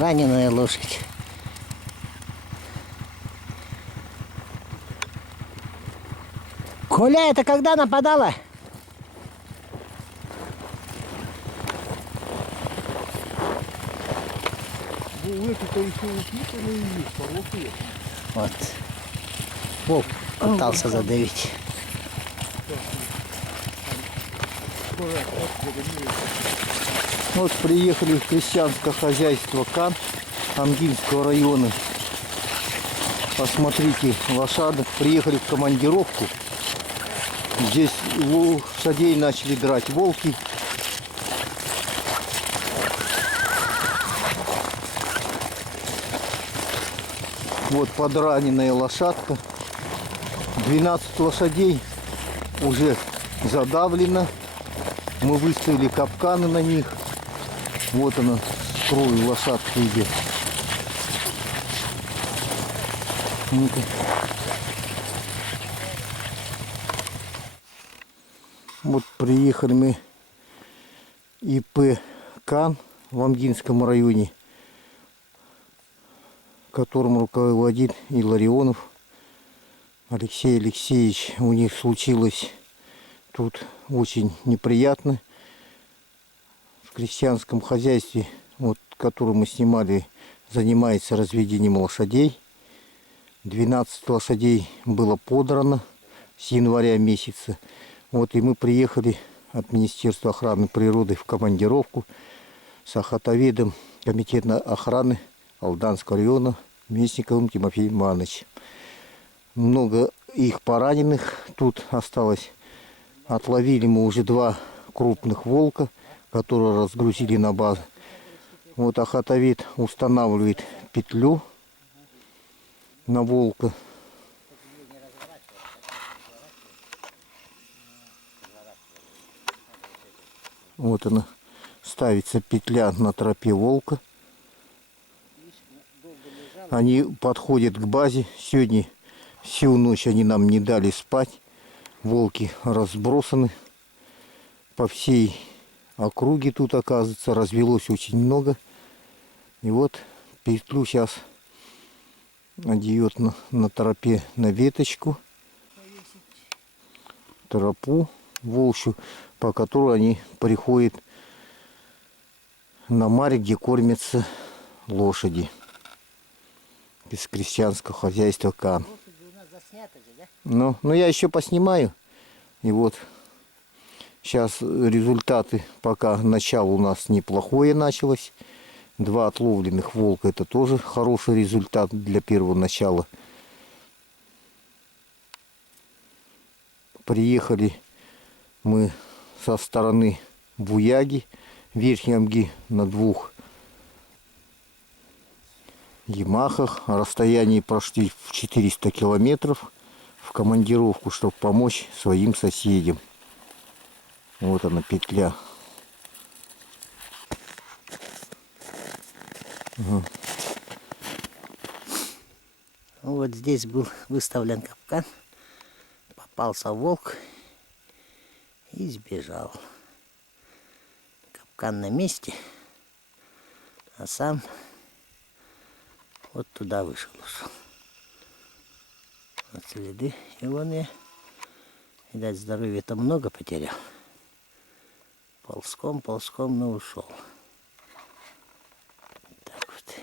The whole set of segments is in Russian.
Раненая лошадь. Коля, это когда нападала? Ну, эти-то еще упитанные есть, хорошие. Вот. Волк пытался задавить. Вот приехали в крестьянское хозяйство Кан Ангинского района. Посмотрите, лошадок. Приехали в командировку. Здесь лошадей начали драть волки. Вот подраненная лошадка. 12 лошадей уже задавлено. Мы выставили капканы на них. Вот она, с кровью лошадка идет. Ну-ка. Вот приехали мы ИП Кан в Амгинском районе, которым руководит Илларионов Алексей Алексеевич. У них случилось тут очень неприятно. В крестьянском хозяйстве, вот, которое мы снимали, занимается разведением лошадей. 12 лошадей было подрано с января месяца. Вот и мы приехали от Министерства охраны природы в командировку с охотоведом комитета охраны Алданского района Местниковым Тимофеем Ивановичем. Много их пораненых тут осталось. Отловили мы уже 2 крупных волка, которые разгрузили на базу. Вот охотовед устанавливает петлю на волка. Вот она, ставится петля на тропе волка. Они подходят к базе. Сегодня всю ночь они нам не дали спать. Волки разбросаны по всей округе. Тут, оказывается, развелось очень много. И вот петлю сейчас одеет на тропе на веточку. Тропу волчью, по которой они приходят на маре, где кормятся лошади. Из крестьянского хозяйства Кан. Ну, я еще поснимаю. И вот сейчас результаты, пока начало у нас неплохое началось. 2 отловленных волка, это тоже хороший результат для первого начала. Приехали мы со стороны Буяги, Верхней Амги, на 2 Ямахах. Расстояние прошли в 400 километров в командировку, чтобы помочь своим соседям. Вот она, петля. Угу. Вот здесь был выставлен капкан. Попался волк и сбежал. Капкан на месте, а сам вот туда вышел. Вот следы. И вон я, видать, здоровья-то много потерял. Ползком, но ушел. Так вот.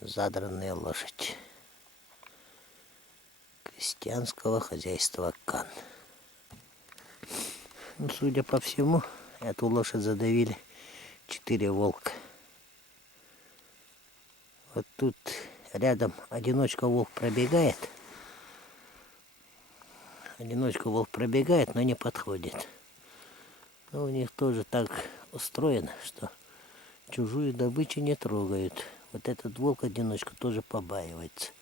Задранная лошадь крестьянского хозяйства Кан. Ну, судя по всему, эту лошадь задавили 4 волка. Вот тут рядом одиночка волк пробегает. Но не подходит. Но у них тоже так устроено, что чужую добычу не трогают. Вот этот волк-одиночка тоже побаивается.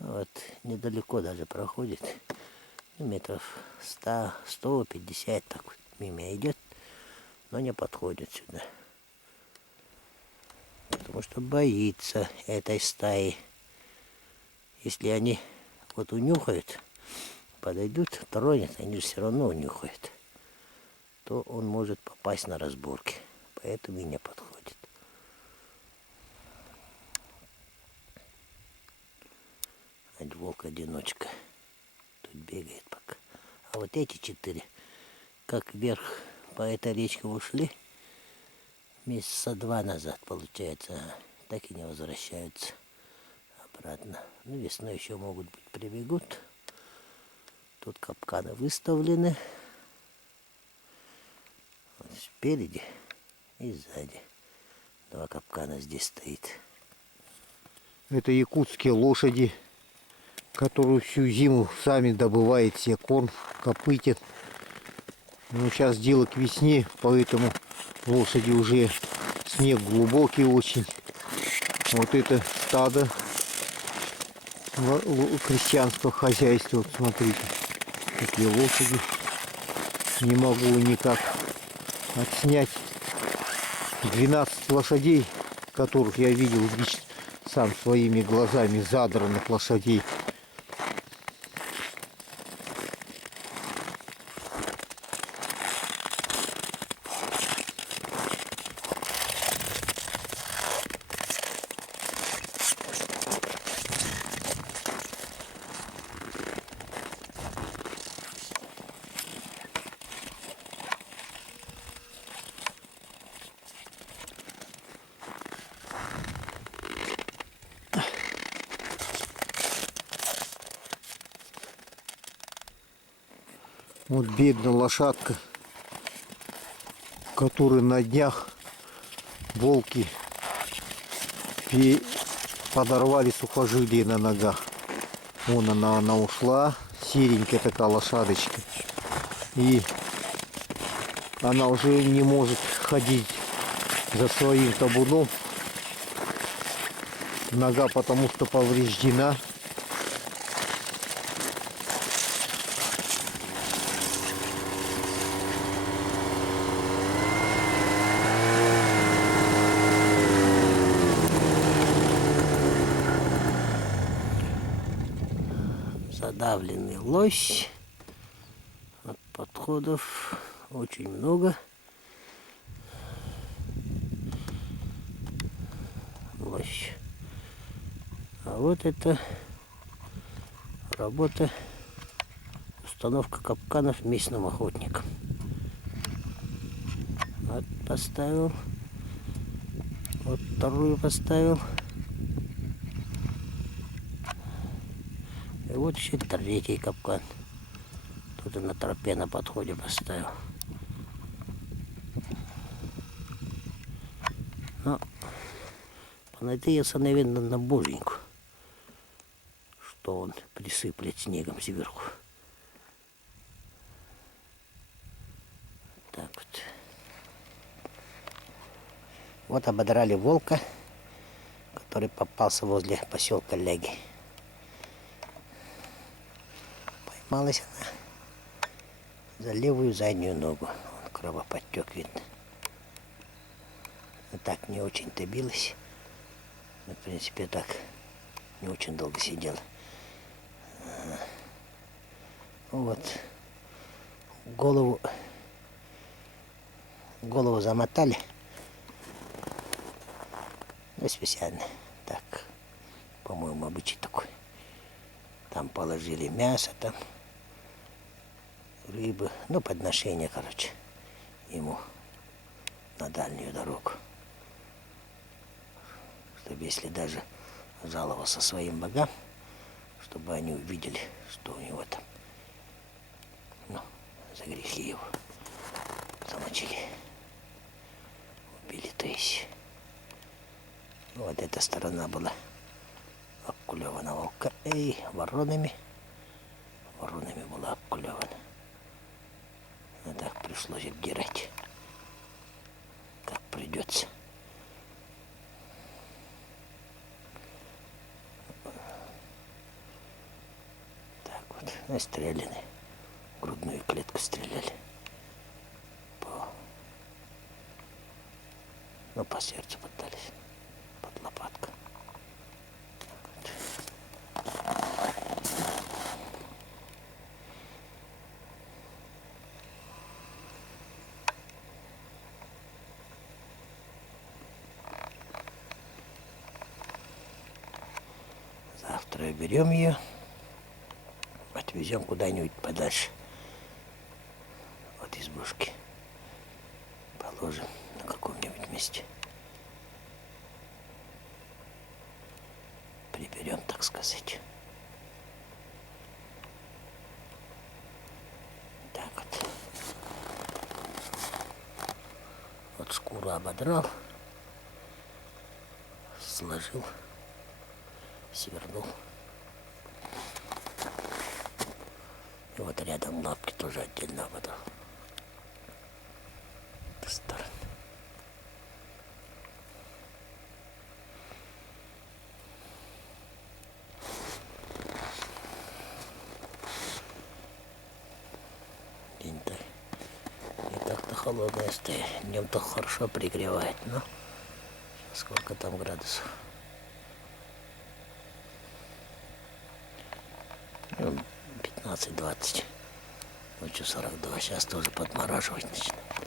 Вот недалеко даже проходит. Метров 100, 150 так вот мимо идет, но не подходит сюда. Потому что боится этой стаи. Если они Вот унюхают, подойдут, тронет, они же все равно унюхают, то он может попасть на разборки. Поэтому и не подходит. А волк-одиночка тут бегает пока. А вот эти 4, как вверх по этой речке ушли, месяца 2 назад, получается, так и не возвращаются обратно. Ну, весной еще могут быть, прибегут. Тут капканы выставлены. Вот спереди и сзади. 2 капкана здесь стоит. Это якутские лошади, которые всю зиму сами добывают себе корм, копытят. Но сейчас дело к весне, поэтому лошади уже снег глубокий очень. Вот это стадо крестьянского хозяйства. Вот смотрите, такие лошади. Не могу никак отснять. 12 лошадей, которых я видел сам своими глазами, задранных лошадей. Вот бедная лошадка, которой на днях волки подорвали сухожилие на ногах. Вон она ушла, серенькая такая лошадочка. И она уже не может ходить за своим табуном. Нога потому что повреждена. Задавленный лось. От подходов очень много. Лось. А вот это работа, установка капканов местным охотникам. Вот поставил. Вот вторую поставил. И вот еще 3-й капкан. Тут и на тропе на подходе поставил. Но понадеялся, наверное, на боженьку, что он присыплет снегом сверху. Так вот. Вот ободрали волка, который попался возле поселка Ляги. Поймалась она за левую заднюю ногу. Вон кровоподтек видно. Но так не очень-то билась. Но, в принципе, так не очень долго сидела. Вот. Голову замотали. Ну, специально. Так, по-моему, обычай такой. Там положили мясо, там рыбы. Ну, подношение, короче, ему на дальнюю дорогу. Чтобы если даже жаловался своим богам, чтобы они увидели, что у него там, ну, за грехи его замочили, убили, то есть. Вот эта сторона была обкулевана воронами. Воронами была обкулевана. Ну так пришлось обдирать, как придется. Так вот, ну, стреляли. Грудную клетку стреляли. По сердцу пытались. Под лопатку. Так вот. Заберем ее, отвезем куда-нибудь подальше от избушки. Положим на каком-нибудь месте. Приберем, так сказать. Так вот. Вот шкуру ободрал, сложил, свернул. И вот рядом лапки тоже отдельно ободрал. С этой стороны. День-то не так-то холодная стоит. Днем-то хорошо пригревает, но сколько там градусов? 15-20. Ночью 42. Сейчас тоже подмораживать начинает.